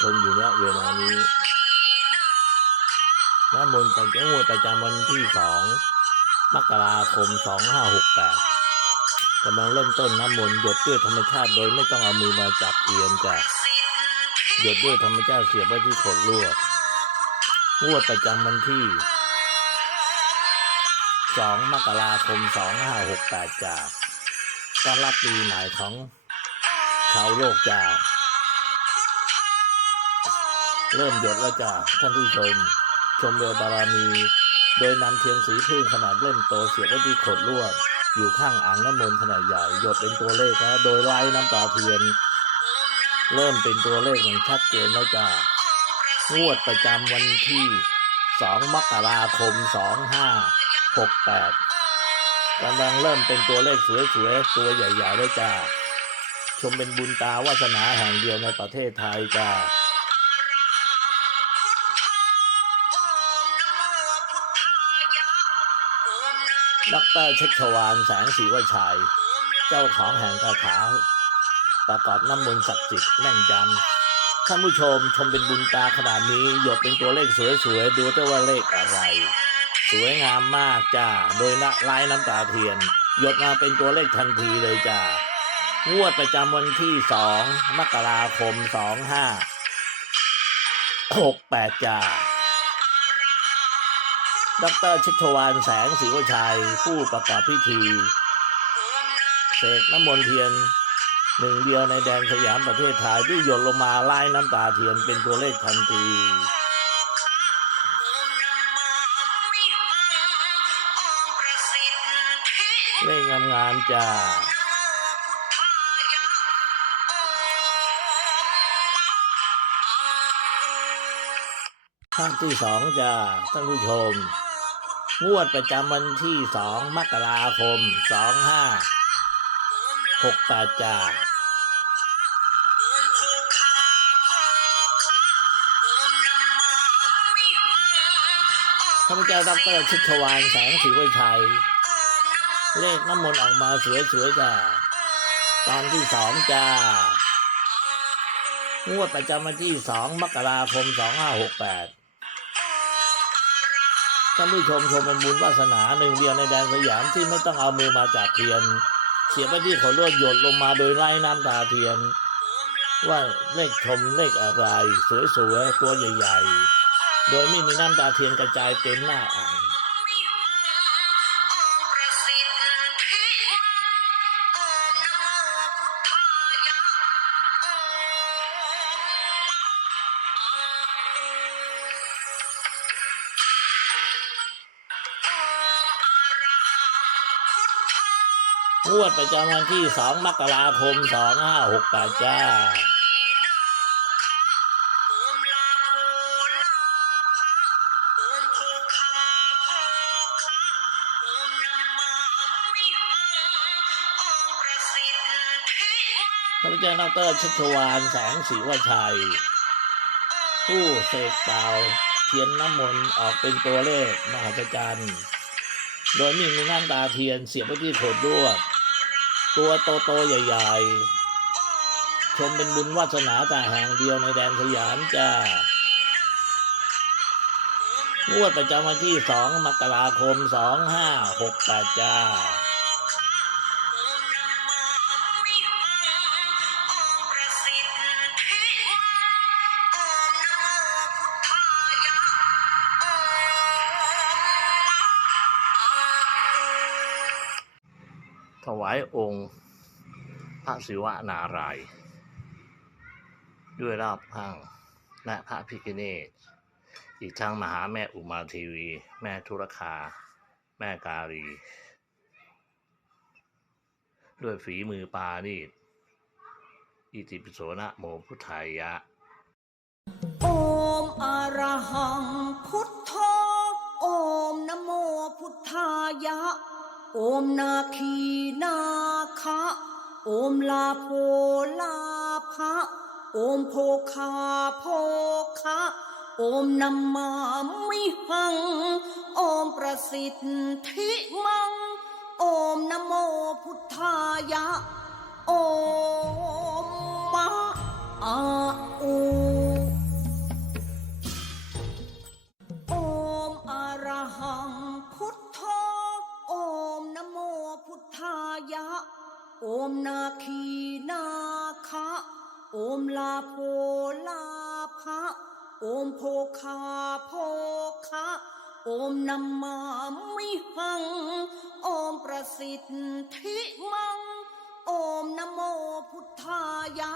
ชมอยู่ณเวลานี้น้ำมนต์ประจำงวดประจำวันที่สองมกราคมสองห้าหกแปดกำลังเริ่มต้นน้ำมนต์หยดด้วยธรรมชาติโดยไม่ต้องเอามือมาจับเทียนจ้ะหยดด้วยธรรมชาติเสียบไว้ที่ขดลวดงวดประจำวันที่สองมกราคมสองห้าหกแปดจ้ะต้อนรับปีใหม่ของชาวโลกจ้า เริ่มหยดแล้วจ้าท่านผู้ชม ชมเรือบารมี โดยนำเทียนสีพึ่งขนาดเล่มโตเสียบไว้ที่ขดลวด อยู่ข้างอ่างน้ำมนต์ขนาดใหญ่หยดเป็นตัวเลขแล้วโดยไล่น้ำตาเทียน เริ่มเป็นตัวเลขอย่างชัดเจนแล้วจ้างวดประจำวันที่ 2 มกราคม 2568กำลังเริ่มเป็นตัวเลขสวยๆตัวใหญ่ๆแล้วจ้าชมเป็นบุญตาวาสนาแห่งเดียวในประเทศไทยจ้า ดรชัชวานแสงสีวชัย เจ้าของแห่งคาถาประกอบน้ำมนต์ศักดิ์สิทธิ์แม่นยำท่านผู้ชมชมเป็นบุญตาขนาดนี้ หยดเป็นตัวเลขสวยๆ ดูแต่ว่าเลขอะไร สวยงามมากจ้า โดยละลายน้ำตาเทียน หยดมาเป็นตัวเลขทันทีเลยจ้างวดประจำวันที่สองมกราคมสองห้าหกแปดจ้า ดรชิตวานแสงศรีวชัย ผู้ประกอบพิธีเสกน้ำมนต์เทียนหนึ่งเดียวในแดนสยามประเทศไทยที่หยดลงมาไล่น้ำตาเทียนเป็นตัวเลขทันทีเลขงามๆจ้าภาคที่สองจ้าท่านผู้ชม งวดประจำวันที่สองมกราคมสองห้าหกแปดจ้าข้าพเจ้าดรชิตวานแสงศรีวิชัย เลขน้ำมนต์ออกมาสวยๆจ้าตอนที่สองจ้างวดประจำวันที่สองมกราคมสองห้าหกแปด ท่านผู้ชมชมเป็นบุญวาสนาหนึ่งเดียวในแดนสยามที่ไม่ต้องเอามือมาจับเทียน เสียบไปที่ขอลวดหยดลงมาโดยไล่น้ำตาเทียน ว่าเลขชมเลขอะไร สวยๆตัวใหญ่ ๆ โดยไม่มีน้ำตาเทียนกระจายเต็มหน้าอ่าง งวดประจำวันที่สองมกราคมสองห้าหกแปดจ้า ข้าพเจ้าดรชัชวานแสงศรีวชัย ผู้เสกเป่าเทียนน้ำมนต์ออกเป็นตัวเลขมหัศจรรย์โดยมีมีน้ำตาเทียนเสียบไว้ที่โขดลวด ตัวโตๆใหญ่ ๆ ชมเป็นบุญวาสนาแต่แห่งเดียวในแดนสยามจ้างวดประจำวันที่สองมกราคมสองห้าหกแปดจ้า ถวายองค์พระศิวะนารายด้วยรอบข้างและพระพิฆเนศอีกทั้งมหาแม่อุมาทีวี แม่ธุรคา แม่กาลี ด้วยฝีมือปานีตอิติปิโสนะโมพุทธายะ โอมอรหังพุ โอมนาคีนาคะโอมลาโพลาภะโอมโพคาโพคะโอมนัมมามิหัง โอมประสิทธิมัง โอมนโมพุทธายะ โอมมะอา โอมนาคีนาคะโอมลาโพลาภะโอมโพคาโพคะโอมนัมมามิหัง โอมประสิทธิมัง โอมนโมพุทธายะ